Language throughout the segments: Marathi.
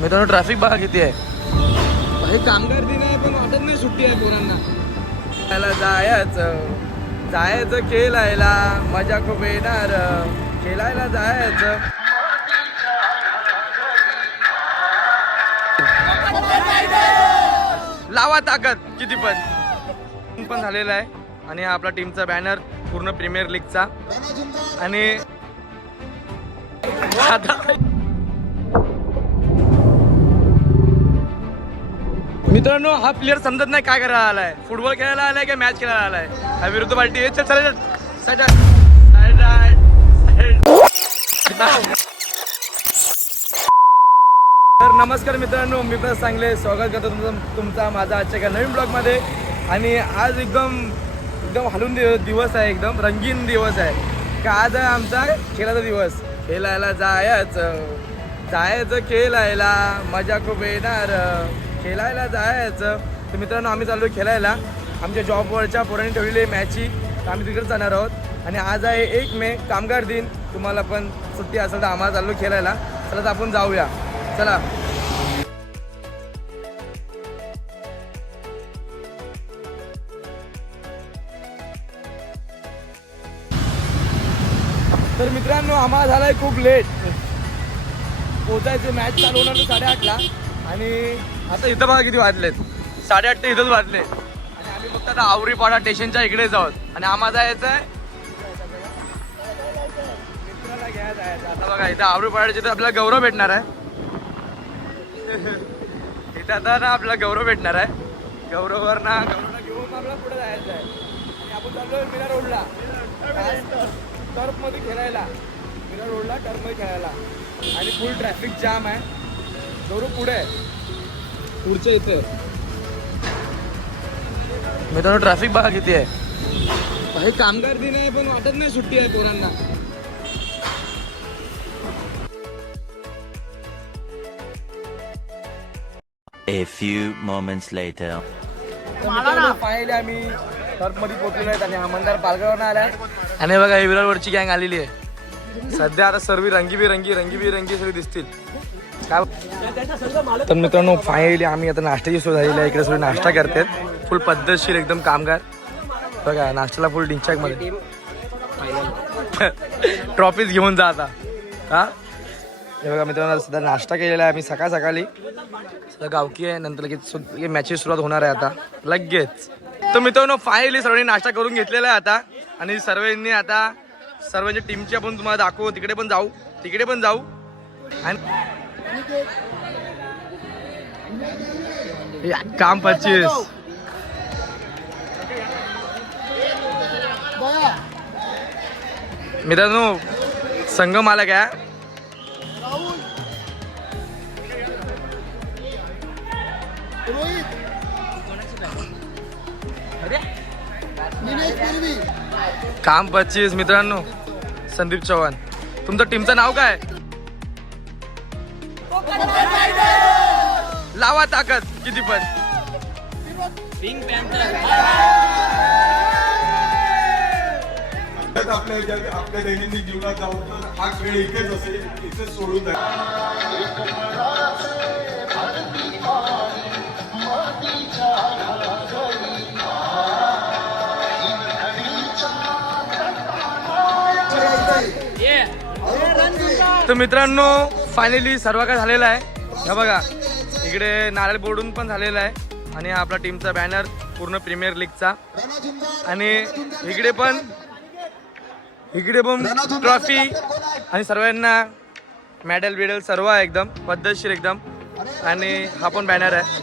मित्रांनो ट्रॅफिक बघा किती आहे. हे कामगार दिन आहे पण वाटत नाही सुट्टी आहे पोरांना. त्याला जायचं खेळायला, मजा खूप येणार, खेळायला जायचं. लावा ताकद किती पण झालेला आहे. आणि हा आपला टीमचा बॅनर पूर्ण प्रीमियर लीगचा. आणि मित्रांनो हा प्लेअर समजत नाही काय करायला आलाय. फुटबॉल खेळायला आलाय की मॅच खेळायला आलाय. हा विरुद्ध पार्टी. तर नमस्कार मित्रांनो, मी पण सांगले स्वागत करतो तुमचा माझा आजच्या एका नवीन ब्लॉगमध्ये. आणि आज एकदम हलून दिवस आहे, एकदम रंगीन दिवस आहे. का आज आहे आमचा खेळाचा दिवस. खेळायला जायचं खेळायला, मजा खूप येणार, खेळायला जायचं. तर मित्रांनो आम्ही चाललो खेळायला. आमच्या जॉबवरच्या पोरांनी ठेवलेली मॅची, तर आम्ही तिकडे जाणार आहोत. आणि आज आहे 1 मे कामगार दिन. तुम्हाला पण सुट्टी असेल तर आम्हाला चाललो खेळायला. चला तर आपण जाऊया. चला. तर मित्रांनो आम्हाला झालाय खूप लेट पोचायचे. मॅच चालू होणार 8:30ला. आणि आता इथं बघा किती वाजलेत. 8:30 ते इथंच वाजले. आणि आम्ही फक्त आता आवरीपाडा स्टेशनच्या इकडेच आहोत. आणि आम्हाला जायचं आहे मित्राला घ्यायला जायचं. आता बघा इथं आवरीपाड्याचे तर आपल्याला गौरव भेटणार आहे. इथं आता ना आपल्याला गौरव भेटणार आहे. गौरवला घेऊन आपल्याला पुढे जायचं आहे. आणि आपण चाललो मीरा रोडला टर्फमध्ये खेळायला. मीरा रोडला टर्फमध्ये खेळायला. आणि फुल ट्रॅफिक जाम आहे. गौरव पुढे आहे, पुढच्या इथे. मित्रांनो ट्रॅफिक बघा किती आहे. हे कामगार दिन आहे पण वाटत नाही सुट्टी आहे पोरांना. A few moments later. पाहिले आम्ही टर्फमध्ये पोहोचलेलो आहेत. आणि आमदार पालघरवरून आलाय. आणि बघा ही विरारवरची गँग आलेली आहे. सध्या आता सर्व रंगीबिरंगी सगळी दिसतील. काय तर मित्रांनो फायनली आम्ही आता नाश्त्याची सोय झालेली आहे. इकडे सगळे नाश्ता करतात फुल पद्धतशीर एकदम कामगार. बघा नाश्त्याला फुल डिंचाक मध्ये ट्रॉफीज घेऊन जा आता. हा हे बघा मित्रांनो सध्या नाश्ता केलेला आहे आम्ही सकाळी. सध्या गावकी आहे. नंतर लगेच मॅचेस सुरुवात होणार आहे आता लगेच. तर मित्रांनो फायनली सर्वांनी नाश्ता करून घेतलेला आहे आता. आणि सर्वांच्या टीमची आपण तुम्हाला दाखवू. तिकडे पण जाऊ. आणि काम 25 मित्रांनो संघ मला काय काम 25 मित्रांनो. संदीप चव्हाण. तुमचं टीमचं नाव काय? लावा ताकद किती पण. Pink panther. आपल्या दैनंदिन जीवनात जाऊ तर हा खेळ इथेच असेल, इथेच सोडून जाईल. तर मित्रांनो फायनली सर्व काय झालेलं आहे. हे बघा इकडे नारळ बोर्डून पण झालेलं आहे. आणि हा आपला टीमचा बॅनर पूर्ण प्रीमियर लीगचा. आणि इकडे पण ट्रॉफी आणि सर्वांना मेडल सर्व आहे एकदम पद्धतशीर एकदम. आणि हा पण बॅनर आहे.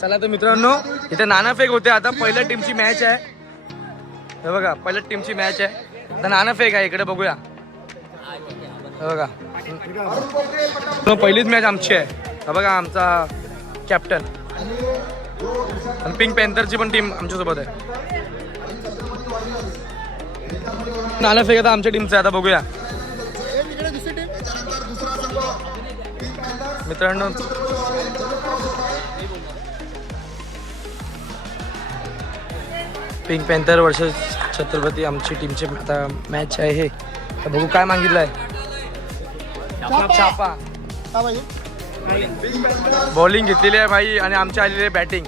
चला तर मित्रांनो इथे नाणेफेक होते. आता पहिल्या टीमची मॅच आहे. हे बघा पहिल्या टीमची मॅच आहे. तर नाणेफेक आहे इकडे बघूया. हे बघा पहिलीच मॅच आमची आहे. हा बघा आमचा कॅप्टन. आणि पिंक पॅन्थरची पण टीम आमच्यासोबत आहे. नाणेफेक आता आमच्या टीमचं आहे. आता बघूया मित्रांनो. पिंक पॅन्थर वर्सेस छत्रपती आमची टीमची आता मॅच आहे. हे तर बघू काय मागितलं आहे. छापा बॉलिंग घेतलेली आहे भाई आणि आमची आलेली आहे बॅटिंग.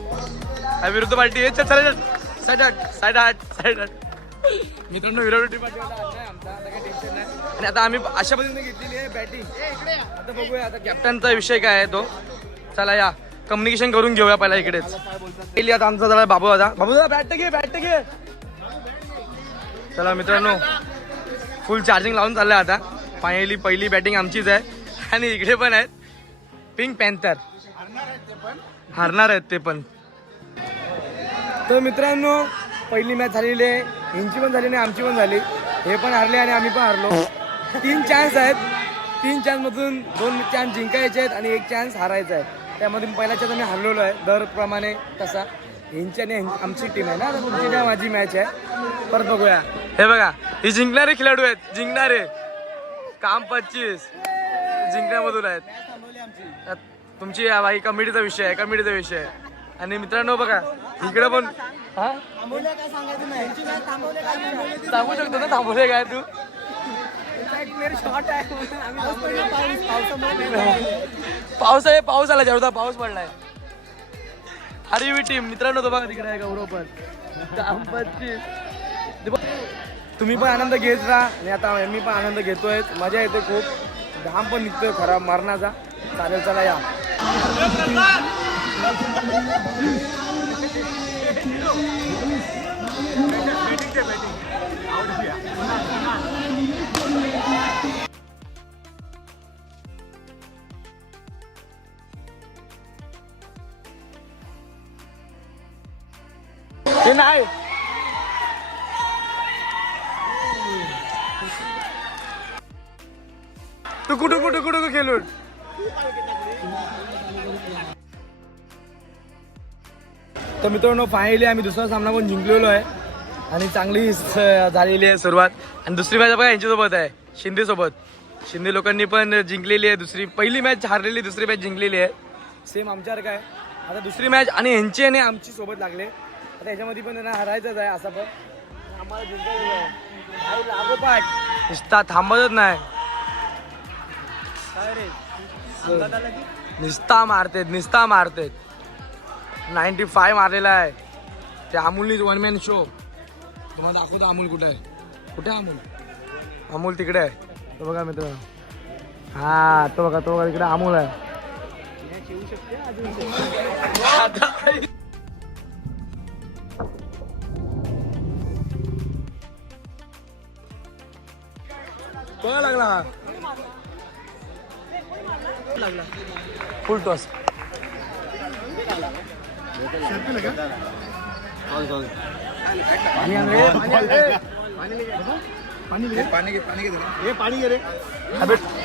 विरुद्ध पार्टी साईड आठ मित्रांनो विरुद्ध पार्टी आमचा आता काही टेन्शन नाही. आणि आता आम्ही अशा पद्धतीने घेतलेली आहे बॅटिंग. आता बघूया आता कॅप्टनचा विषय काय आहे तो. चला या कम्युनिकेशन करून घेऊया पहिला इकडेच. पहिली आता आमचा जरा बाबू दादा बॅट घे. चला मित्रांनो फुल चार्जिंग लावून चाललंय आता. फायनली पहिली बॅटिंग आमचीच आहे. आणि इकडे पण आहेत पिंक पॅन्थर. हारणार आहेत ते पण. तर मित्रांनो पहिली मॅच झालेली आहे. यांची पण झाली नाही आमची पण झाली. हे पण हारले आणि आम्ही पण हारलो. 3 चान्स आहेत. 3 चान्समधून 2 चान्स जिंकायचे आहेत आणि 1 चान्स हारायचा आहे. त्यामध्ये पहिला चान्स आम्ही हारलेलो आहे दरप्रमाणे तसा. यांची आणि आमची टीम आहे ना. तुमची टीम माझी मॅच आहे. परत बघूया. हे बघा ही जिंकणारे खेळाडू आहेत. जिंकणारे काम 25 जिंकण्यामधून आहेत. तुमची भाई कमिटीचा विषय आहे. आणि मित्रांनो बघा इकडे पण सांगू शकतो ना थांबवले काय तू. पाऊस आला जेवढा पाऊस पडलाय. हरवी टीम मित्रांनो तो बघा तिकडे आहे गौरव पण. तुम्ही पण आनंद घेत राहा आणि आता मी पण आनंद घेतोय. मजा येते खूप. घाम पण निघतोय खराब मारण्याचा. चालेल चला या. ते नाही तू कुठं खेळून. तर मित्रांनो फायनली आम्ही दुसरा सामना पण जिंकलेलो आहे आणि चांगली झालेली आहे सुरुवात. आणि दुसरी मॅच बघा यांच्यासोबत आहे शिंदे लोकांनी पण जिंकलेली आहे. पहिली मॅच हारलेली, दुसरी मॅच जिंकलेली आहे. सेम आमच्यासारखं आहे. आता दुसरी मॅच आणि यांची आणि आमची सोबत लागले. आता याच्यामध्ये पण त्यांना हरायचंच आहे. असं पण आम्हाला जिंकायचं आहे. लागोपाठ नुसता थांबतच नाही. निस्ता मारते 95 मारलेला आहे. ते अमोलनी 1 मॅन शो. तुम्हाला दाखवतो अमोल कुठे आहे. अमोल तिकडे आहे. तो बघा मित्र. हा तो बघा तिकडे अमोल आहे. बघा लागला फुल टॉस.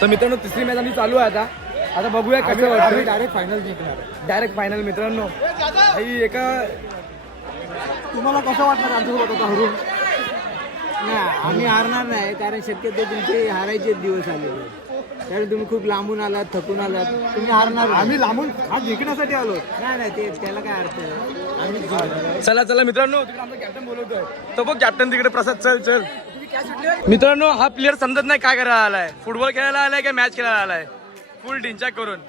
तर मित्रांनो तिसरी मॅच आमची चालू आहे आता बघूया कसं वाटतं. डायरेक्ट फायनल मित्रांनो. एका तुम्हाला कसं वाटणार आमच्यासोबत आता हरून. नाही आम्ही हारणार नाही कारण शक्यतो तुमचे हारायचे दिवस आले. कारण तुम्ही खूप लांबून आलात, थकून आलात. तुम्ही हारणार. आम्ही लांबून आज जिंकण्यासाठी आलो. नाही ते त्याला काय अर्थ आहे. चला मित्रांनो तिकडे आमचा कॅप्टन बोलवतोय. तो बघ कॅप्टन तिकडे. प्रसाद चल. मित्रांनो हा प्लेअर समजत नाही काय करायला आलाय. फुटबॉल खेळायला आलाय का मॅच खेळायला आलाय. फुल डिंचाक करून.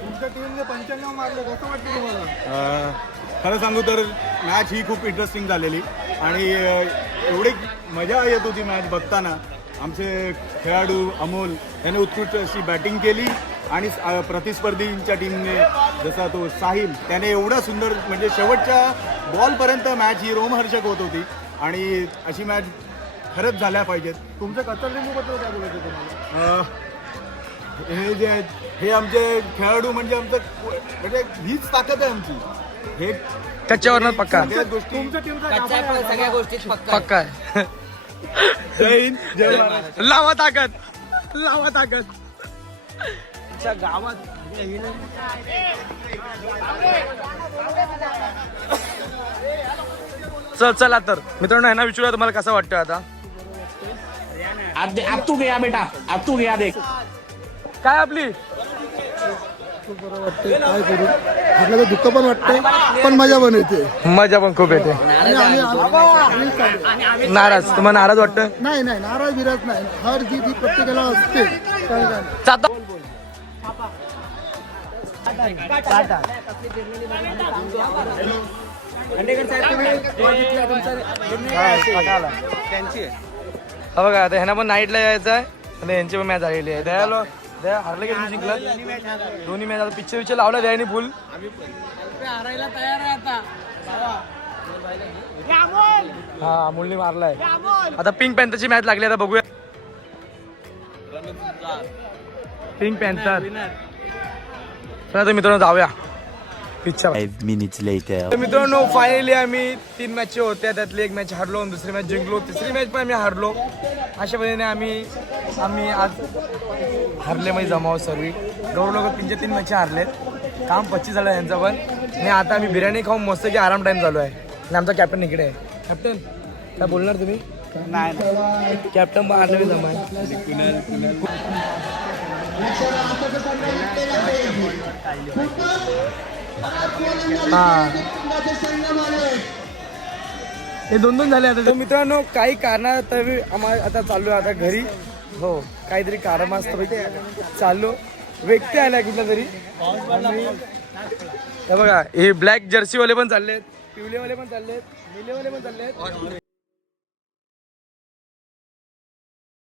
तुमच्या टीमने 95 मारले. कसं वाटतं तुम्हाला. खरं सांगू तर मॅच ही खूप इंटरेस्टिंग झालेली आणि एवढी मजा येत होती मॅच बघताना. आमचे खेळाडू अमोल याने उत्कृष्ट अशी बॅटिंग केली आणि प्रतिस्पर्धींच्या टीमने जसा तो साहिल त्याने एवढा सुंदर म्हणजे शेवटच्या बॉलपर्यंत मॅच ही रोमहर्षक होत होती. आणि अशी मॅच खरंच झाल्या पाहिजेत. तुमचं कचरलिंबूबद्दल काय बोलायचं तुम्हाला. हे जे आहेत हे आमचे खेळाडू म्हणजे म्हणजे हीच ताकद आहे आमची. हे त्याच्यावर पक्का तुमच्या टीमचा सगळ्या गोष्टीत पक्का आहे. जय हिंद जय महाराष्ट्र. लावा ताकद गावात. चला तर मित्रांनो ह्यांना विचारूया तुम्हाला कसं वाटतं आता. अब तू गया बेटा, अब तू गया देख. काय आपली खूप बरं वाटतंय, काय करू आपल्याला दुःख पण वाटतंय पण मजा पण येते. मजा पण खूप येते. आणि आम्ही चालू. नाराज तुम्हाला नाराज वाटतं? नाही नाही नाराज बिराज नाही, हर जी ती प्रत्येकाला असते. काय काय नाही. चालतं. हा बघा आता ह्यांना पण नाईटला यायचं आहे आणि यांची पण मॅच आलेली आहे. दयालो दया हरले की तुम्ही जिंकलं दोन्ही मॅच. आता पिक्चर विचार लावला दयाने फुल. हा अमोलने मारलाय. आता पिंक पॅन्थरची मॅच लागली, आता बघूया. Pink panther. चला तर मित्रांनो जाऊया पिक्चर. 5 minutes later. तर मित्रांनो फायनली आम्ही 3 मॅच होत्या, त्यातली एक मॅच हारलो, दुसरी मॅच जिंकलो, तिसरी मॅच पण आम्ही हारलो. अशा पद्धतीने आम्ही आज हारले जमाव सर्व गौरव लोक 3 मॅच हारलेत. काम 25 झालं यांचं पण. आणि आता आम्ही बिर्याणी खाऊन मस्त की आराम टाइम चालू आहे. आणि आमचा कॅप्टन इकडे आहे. कॅप्टन काय बोलणार तुम्ही? नाही कॅप्टन पण हारले जमा हे 2-2 झाले आता. तर मित्रांनो काही कारणात तरी आम्हाला आता चाललो आता घरी. हो काहीतरी कारणास्तव चाललो. व्यक्ती आल्या कुठला तरी. हे बघा हे ब्लॅक जर्सीवाले पण चाललेत, पिवलेवाले पण चाललेत, निलेवाले पण चाललेत.